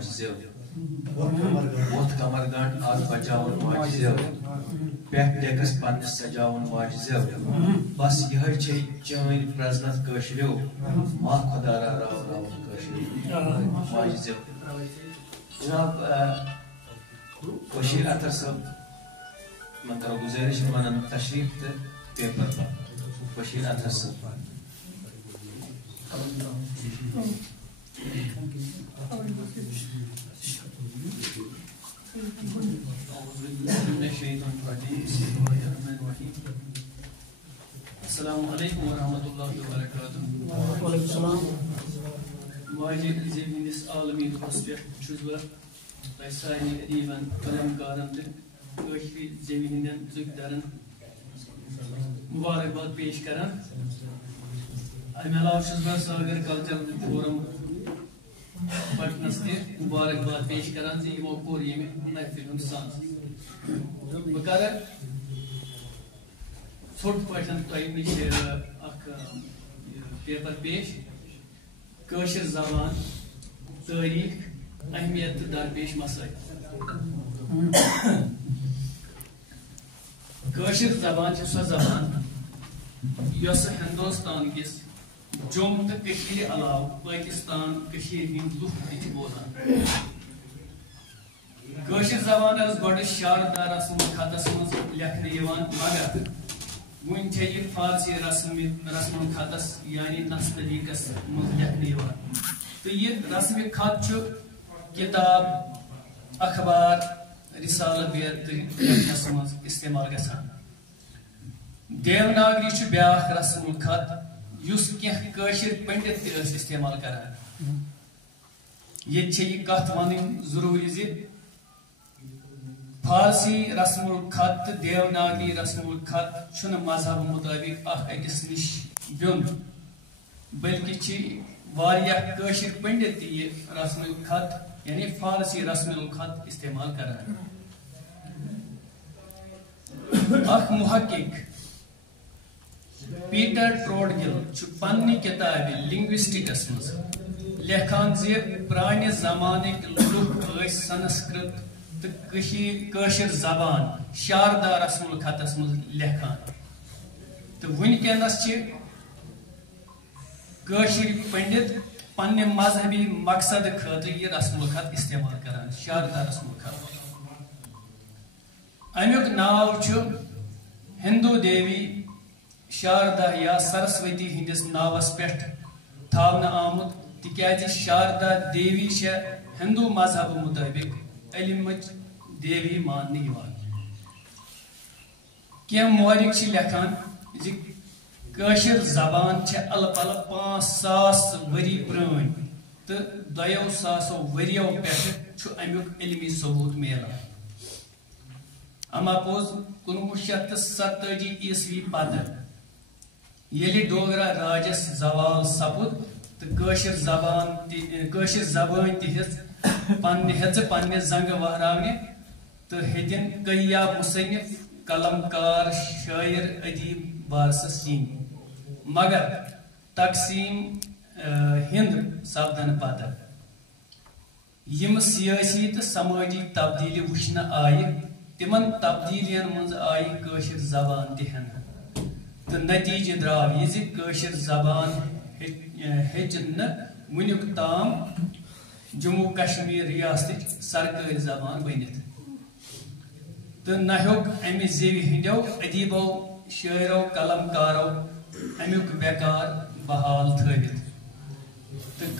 ماجہِ زٮ۪و ووٚتھ کمر گنٛڈ آز بچاوُن ماجہِ زٮ۪و پٮ۪ٹھ ڈٮ۪کس پننِس سجاوُن ماجہِ زٮ۪و بس یِہے چھے چٲنۍ پرٛزنتھ کٲشرٮ۪و ما خۄدا را راوراوُن کٲشرٮ۪و ماجہِ زٮ۪و جناب بشیر اطہر صٲب میں کرو گزارش ونان تشریف تہٕ پیپر بشیر اطہر صٲب السلام علیکم ورحمۃ اللہ وبرکاتہ وعلیکم السلام واجد زِ میٲنِس عالمی دۄہس پٮ۪ٹھ چھُس بہٕ تۄہہِ سارنٕے ادیٖبن قلمکارن تہٕ کٲشرِ زیوِ ہٕنٛدٮ۪ن ژُکۍ مبارکباد پیش کران امہِ علاوٕ چھُس بہٕ ساگر کلچرل فورم پٹنس تہِ مبارکباد پیش کران زِ یِمو کوٚر ییٚمہِ محفِل ہُنٛد ساز بہٕ کرٕ ژھوٚٹ پٲٹھۍ تۄہہِ نِش اکھ پیپر پیش کٲشِر زبان تٲریٖخ اہمیت تہٕ درپیش مسائل کٲشِر زبان چھِ سۄ زبان یۄس ہندوستان کِس جوٚم تہٕ کٔشیٖرِ علاوٕ پٲکِستان کٔشیٖرِ ہٕنٛدۍ لُکھ تہِ چھِ بولان کٲشِر زبان ٲس گۄڈٕ شاردا رسم الخطس منٛز لیکھنہٕ یِوان مگر وُنہِ چھےٚ یہِ فارسی رسم الخطس یعنی نستعلیقس منٛز لیکھنہٕ یِوان تہٕ یہِ رسم خط چھُ کِتاب اخبار رسالہٕ بیترِ لیکھنس منٛز استعمال گژھان دیوناگری چھُ بیٛاکھ رسم الخط یُس کینٛہہ کٲشِر پنڈت تہِ ٲسۍ استعمال کران ییٚتہِ چھِ یہِ کتھ ونٕنۍ ضروٗری زِ فارسی رسم الخط تہٕ دیوناگری رسم الخط چھُنہٕ مذہب مُطٲبق اکھ أکِس نِش بیوٚن بلکہِ چھِ واریاہ کٲشِر پنڈت تہِ یہِ رسم الخط یعنی فارسی رسم الخط استعمال کران اکھ محقق پیٹر ٹروڈگل چھُ پننہِ کِتابہِ لنگوسٹکس منٛز لیکھان زِ پرانہِ زمانٕکۍ لُکھ ٲسۍ سنسکرت تہٕ کٲشِر زبان شاردا رسم الخطس منٛز لیکھان تہٕ وُنکیٚنس چھِ کٲشِر پنڈت پننہِ مذہبی مقصد خٲطرٕ یہِ رسم الخط استعمال کران شاردا رسم الخط امیُک ناو چھُ ہندو دیوی شاردا یا سرسوتی ہندس ناوس پٮ۪ٹھ تھاونہٕ آمُت تِکیازِ شاردا دیوی چھےٚ ہندو مذہب مُطٲبق علمٕچ دیوی ماننہٕ یِوان کینٛہہ مورِخ چھِ لیکھان زِ کٲشِر زبان چھےٚ الہٕ پلہٕ 5000 ؤری پرٛٲنۍ تہٕ 2000 ؤرِیو پٮ۪ٹھٕ چھُ امیُک علمی ثبوٗت میلان اما پوٚز 1947 عیسوی پتہٕ ییٚلہِ ڈوگرا راجس زوال سپُد تہٕ کٲشِر زبٲنۍ تہِ ہیٚژ پننہِ زنگہٕ وہراونہِ تہٕ ہیٚتِن کٔیا مُصنِف قلمکار شٲعر ادیب بارسس یِنۍ مگر تقسیٖم ہِنٛد سپدنہٕ پتہٕ یِم سیٲسی تہٕ سمٲجی تبدیٖلی وٕچھنہٕ آیہِ تِمن تبدیٖلین منٛز آیہِ کٲشِر زبان تہِ ہٮ۪نہٕ تہٕ نتیٖجہٕ درٛاو یہِ زِ کٲشِر زبان ہیٚچ نہٕ وُنیُک تام جموں کشمیٖر ریاستٕچ سرکٲرۍ زبان بٔنِتھ تہٕ نہ ہیوٚک امہِ زیوِ ہٕنٛدیو ادیٖبو شٲعرو قلمکارو امیُک ویقار بحال تھٲوِتھ تہٕ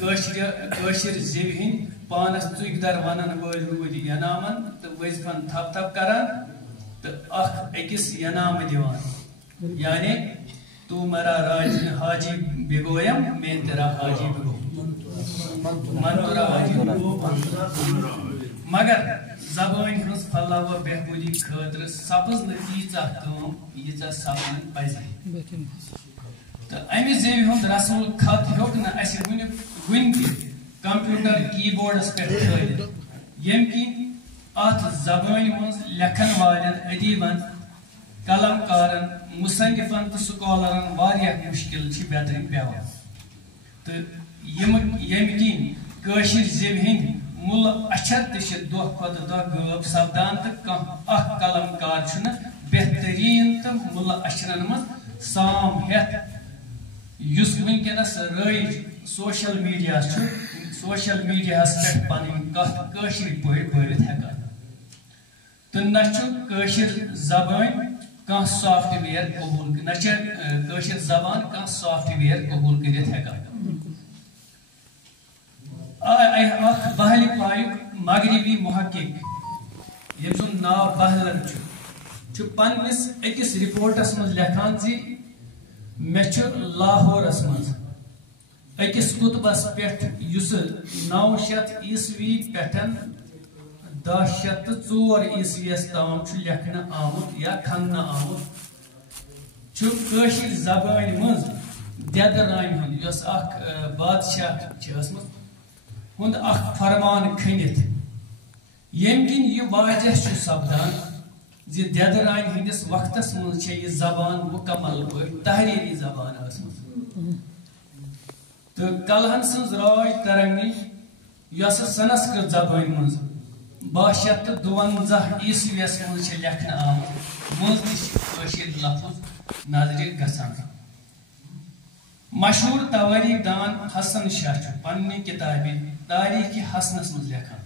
کٲشِر زیوِ ہٕنٛدۍ پانس ژُکۍ در ونن وٲلۍ روٗدۍ ینامن تہٕ وظیفن تھپ کران تہٕ اکھ أکِس ینامہٕ دِوان یعنی تو مرا حاجی بگویم میں تیرا حاجی بگو منتورا حاجی مگر زبٲنۍ ہٕنٛز فلاح و بہبوٗدی خٲطرٕ سپٕز نہٕ تیٖژاہ کٲم ییٖژاہ سپدٕنۍ پزِ تہٕ امہِ زیوِ ہُنٛد رسم الخط ہیوٚک نہٕ اسہِ وُنہِ تہِ کمپیوٗٹر کی بورڈس پٮ۪ٹھ تھٲوِتھ ییٚمہِ کِنۍ اتھ زبٲنۍ منٛز لیکھن والٮ۪ن ادیٖبن قلمکارن مصنفن تہٕ سکالرن واریاہ مُشکِل چھِ بیترِ پیوان تہٕ ییٚمہِ کِنۍ کٲشِر زیوِ ہٕنٛدۍ مل اچھر تہ دہ کھت دہ غٲب سپدان تو کانٛہہ قلم کار چھُنہٕ بہترین تو مل اچھرن من سام ہیتھ یس ونکس رٲیج سوشل میڈیا سوشل میڈیاہس پہ پنٕنۍ کتھ کٲشِر پٲٹھۍ بٲوِتھ ہیکان تو نہ کٲشِر زبان کانٛہہ سافٹ ویئر قبول نہ کٲشِر زبان کانٛہہ سافٹ ویئر قبول کٔرِتھ ہیکان اکھ بہلہِ پایُک مغربی محقق یم سُنٛد ناو بہلن چھُ پننس أکِس رپورٹس منٛز لیکھان زِ مےٚ چھُ لاہورس منٛز أکِس کُتبس پٮ۪ٹھ یُس 900 عیسوی پٮ۪ٹھ 1004 عیسویس تام چھُ لیکھنہٕ آمُت یا کھننہٕ آمُت چھُ کٲشِر زبانہِ منٛز دٮ۪دٕ رامہِ ہُنٛد یۄس اکھ بادشاہ چھِ ٲسمٕژ ہُنٛد اکھ فرمان کھٔنِتھ ییٚمہِ کِنۍ یہِ واضح چھُ سپدان زِ دٮ۪دٕ رامہِ ہٕنٛدِس وقتس منٛز چھےٚ یہِ زبان مُکمل پٲٹھۍ تحریری زبان ٲسمٕژ تہٕ کلہن سٕنٛز راج ترنگی یۄسہٕ سنسکرت زبانہِ منٛز 1252 عیسویس منٛز چھےٚ لیکھنہٕ آمٕژ منٛز تہِ چھِ کٲشِر لفظ نظرِ گژھان مشہوٗر توٲریٖخ دان حسن شاہ چھُ پننہِ کِتابہِ تاریٖخِ حسنس منٛز لیکھان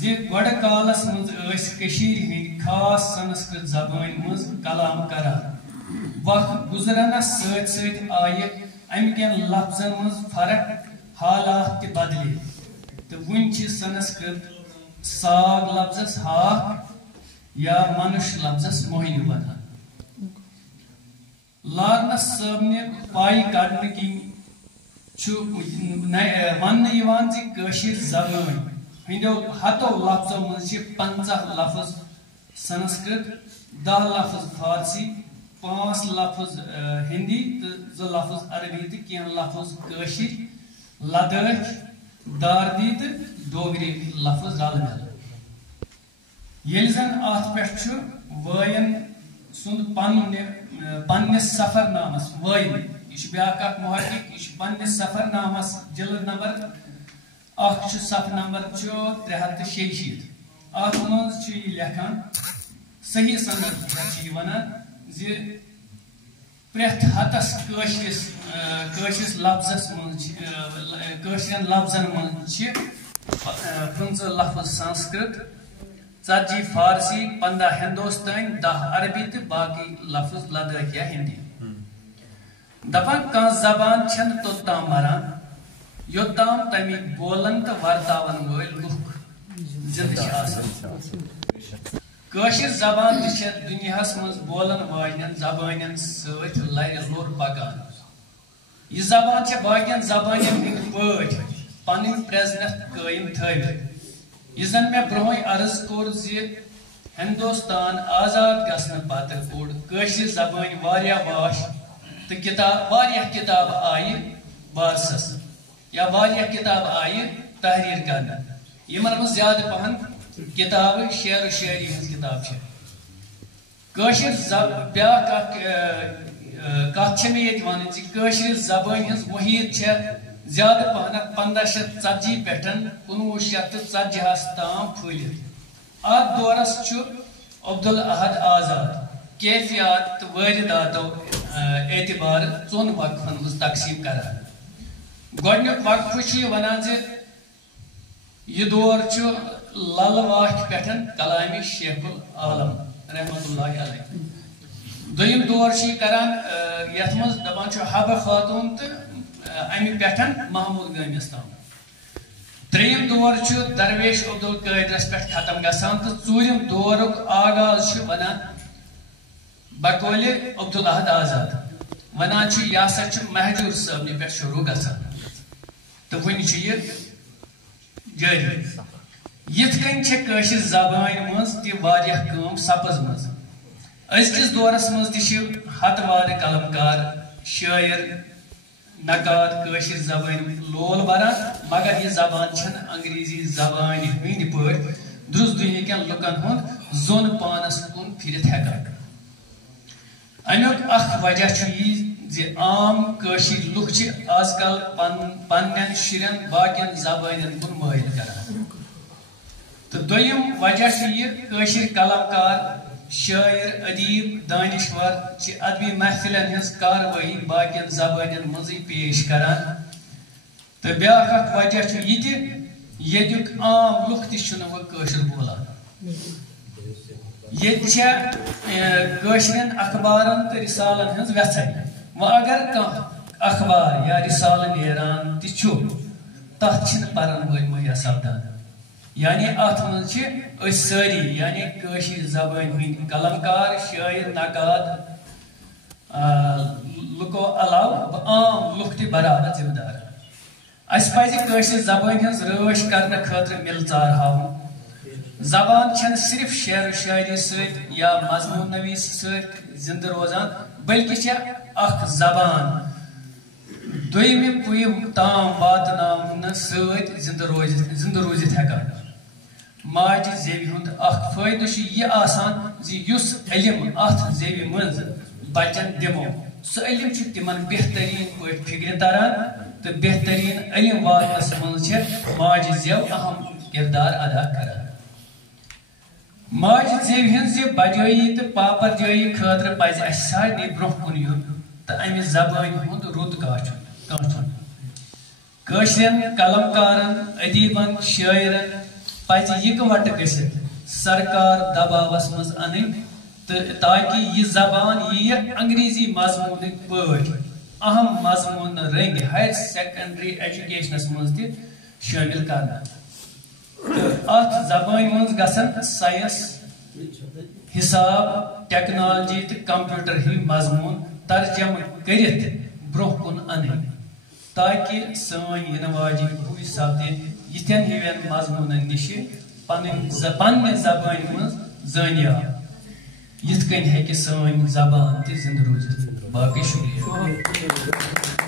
زِ گۄڈٕ کالس منٛز ٲسۍ کٔشیٖرِ ہٕنٛدۍ خاص سنسکرت زبانہِ منٛز کلام کران وقت گُزرنس سۭتۍ سۭتۍ آیہِ امہِ کٮ۪ن لفظن منٛز فرق حالات تہِ بدلے تہٕ وُنہِ چھِ سنسکرت ساگ لفظس ہاکھ یا منُش لفظس موہنیو ونان لارنس صٲبنہِ پاے کڑنہٕ کِنۍ چھُ وننہٕ یِوان زِ کٲشِر زبٲنۍ ہٕنٛدیو 100 لفظو منٛز چھِ 50 لفظ سنسکرت 10 لفظ فارسی 5 لفظ ہندی تہٕ 2 لفظ عربی تہٕ کینٛہہ لفظ کٲشِر لدٲخ داردی تہٕ ڈوگری لفظ رل مل ییٚلہِ زن اتھ پٮ۪ٹھ چھُ وٲین سُنٛد پننِس سفر نامس وٲین یہِ چھُ بیاکھ اکھ محقق یہِ چھُ پننِس سفر نامس جلد نمبر 1 چھُ صفحہٕ نمبر 366 اتھ منٛز چھُ یہِ لیکھان صحیح سند چھِ یہِ ونان زِ پرٛٮ۪تھ ہتس کٲشرِس لفظس منٛز کٲشرٮ۪ن لفظن منٛز چھِ 15 لفظ سنسکرت 40 فارسی 15 ہندوستانی 10 عربی تہٕ باقی لفظ لدٲخ یا ہندی دپان کانٛہہ زبان چھنہٕ توٚتام مران یوٚتام تمیِکۍ بولن تہٕ ورتاون وٲلۍ لُکھ زندٕ چھِ آسان کٲشِر زبان تہِ چھےٚ دُنیاہس منٛز بولن واجنٮ۪ن زبانٮ۪ن سۭتۍ لرِ لوٚر پکان یہِ زبان چھےٚ باقین زبانٮ۪ن ہٕنٛدۍ پٲٹھۍ پنٕنۍ پرٛزنتھ قٲیِم تھٲوِتھ یہِ زن مےٚ برٛونٛہٕے عرض کوٚر زِ ہندوستان آزاد گژھنہٕ پتہٕ کوٚڑ کٲشِر زبانہِ واریاہ واش تہٕ واریاہ کِتابہٕ آیہِ بارسس یا واریاہ کِتابہٕ آیہِ تحریر کرنہٕ یِمن منٛز زیادٕ پہن کِتابہٕ شعر و شٲعری ہٕنٛز کِتاب چھےٚ کٲشِر بیاکھ اکھ کتھ چھےٚ مےٚ ییٚتہِ ونٕنۍ زِ کٲشِر زبٲنۍ ہٕنٛز محیط چھےٚ زیادٕ پہنتھ 1540 پٮ۪ٹھ 1940 تام پھٔہلِتھ اتھ دورس چھُ عبدالاحد آزاد کیفیات تہٕ وٲرِداتو اعتبار 4 وقفن منٛز تقسیٖم کران گۄڈنیُک وقفہٕ چھُ یہِ ونان زِ یہِ دور چھُ لل واٹھ پٮ۪ٹھ کلامِ شیخ العالم رحمتہ اللہ علیہ دوٚیِم دور چھُ یہِ کران یتھ منٛز دپان چھُ حبہٕ خاتوٗن تہٕ امہِ پٮ۪ٹھ محموٗد گٲمِس تام ترٛیٚیِم دور چھُ درویش عبدالقٲدرس پٮ۪ٹھ ختم گژھان تہٕ ژوٗرِم دورُک آغاز چھُ ونان بقولِ عبدالاحد آزاد ونان چھُ یہِ ہسا چھُ مہجوٗر صٲبنہِ پٮ۪ٹھ شروٗع گژھان تہٕ وُنہِ چھُ یہِ جٲری یِتھ کٔنۍ چھےٚ کٲشِر زبانہِ منٛز تہِ واریاہ کٲم سپٕزمٕژ أزکِس دورس منٛز تہِ چھِ ہتہٕ وادٕ قلمکار شٲعر نقاد کٲشِر زبٲنۍ لول بران مگر یہِ زبان چھنہٕ انگریزی زبانہِ ہٕنٛدۍ پٲٹھۍ درُس دُنہِکٮ۪ن لُکن ہُنٛد زوٚن پانس کُن پھِرِتھ ہٮ۪کان امیُک اکھ وجہ چھُ یہِ زِ عام کٲشِر لُکھ چھِ آز کل پننٮ۪ن شُرٮ۪ن باقین زبانن کُن مٲیل کران تہٕ دوٚیِم وجہ چھُ یہِ کٲشِر قلمکار شٲعر ادیب دانشور چھِ ادبی محفلن ہٕنٛز کاروٲیی باقین زبانن منٛزٕے پیش کران تہٕ بیٛاکھ اکھ وجہ چھُ یہِ تہِ ییٚتیُک عام لُکھ تہِ چھُنہٕ وۄنۍ کٲشُر بولان ییٚتہِ چھےٚ کٲشرٮ۪ن اخبارن تہٕ رسالن ہٕنٛز وٮ۪ژھٕے وۄنۍ اگر کانٛہہ اخبار یا رسالہٕ نیران تہِ چھُ تتھ چھِنہٕ پرن وٲلۍ مہیا سپدان یعنی اتھ منٛز چھِ أسۍ سٲری یعنی کٲشِر زبٲنۍ ہٕنٛدۍ قلمکار شٲعر نقاد لُکو علاوٕ عام لُکھ تہِ برابر ذمہٕ دار اسہِ پزِ کٲشِر زبٲنۍ ہٕنٛز رٲچھ کرنہٕ خٲطرٕ مِلژار ہاوُن زبان چھنہٕ صرف شعر و شاعری سۭتۍ یا مضموٗن نویٖسی سۭتۍ زندٕ روزان بلکہِ چھےٚ اکھ زبان دوٚیمہِ پُیہِ تام واتناونہٕ سۭتۍ زندٕ روٗزِتھ ہٮ۪کان ماجہِ زیوِ ہُنٛد اکھ فٲیدٕ چھُ یہِ آسان زِ یُس علم اتھ زیوِ منٛز بچن دِمو سُہ علم چھُ تِمن بہتریٖن پٲٹھۍ فِکرِ تران تہٕ بہتریٖن علم واتنس منٛز چھےٚ ماجہِ زیو اہم کِردار ادا کران ماجہِ زیوِ ہٕنٛز یہِ بجٲیی تہٕ پاپرجٲیی خٲطرٕ پزِ اسہِ سارنٕے برونٛہہ کُن یُن تہٕ امہِ زبانہِ ہُنٛد رُت کانٛچُن کٲشرٮ۪ن قلمکارن ادیٖبن شٲعرن پزِ یِکوٹہٕ گٔژھِتھ سرکار دباوس منٛز انٕنۍ تہٕ تاکہِ یہِ زبان ییہِ انگریزی مضموٗنٕکۍ پٲٹھۍ اہم مضموٗنہٕ رٔنگۍ ہایر سیکنڈری ایجوکیشنس منٛز تہِ شٲمِل کرنہٕ تہٕ اتھ زبانہِ منٛز گژھن ساینس حساب ٹیکنالوجی تہٕ کمپیوٗٹر ہِوۍ مضموٗن ترجمہٕ کٔرِتھ برونٛہہ کُن انٕنۍ تاکہِ سٲنۍ یِنہٕ واجٮ۪ن پُے سپدِ یِتھٮ۪ن ہِوٮ۪ن مضموٗنن نِشہِ پننہِ زبانہِ منٛز زٲنِیاب یِتھ کٔنۍ ہیٚکہِ سٲنۍ زبان تہِ زندٕ روٗزِتھ باقٕے شُکریہ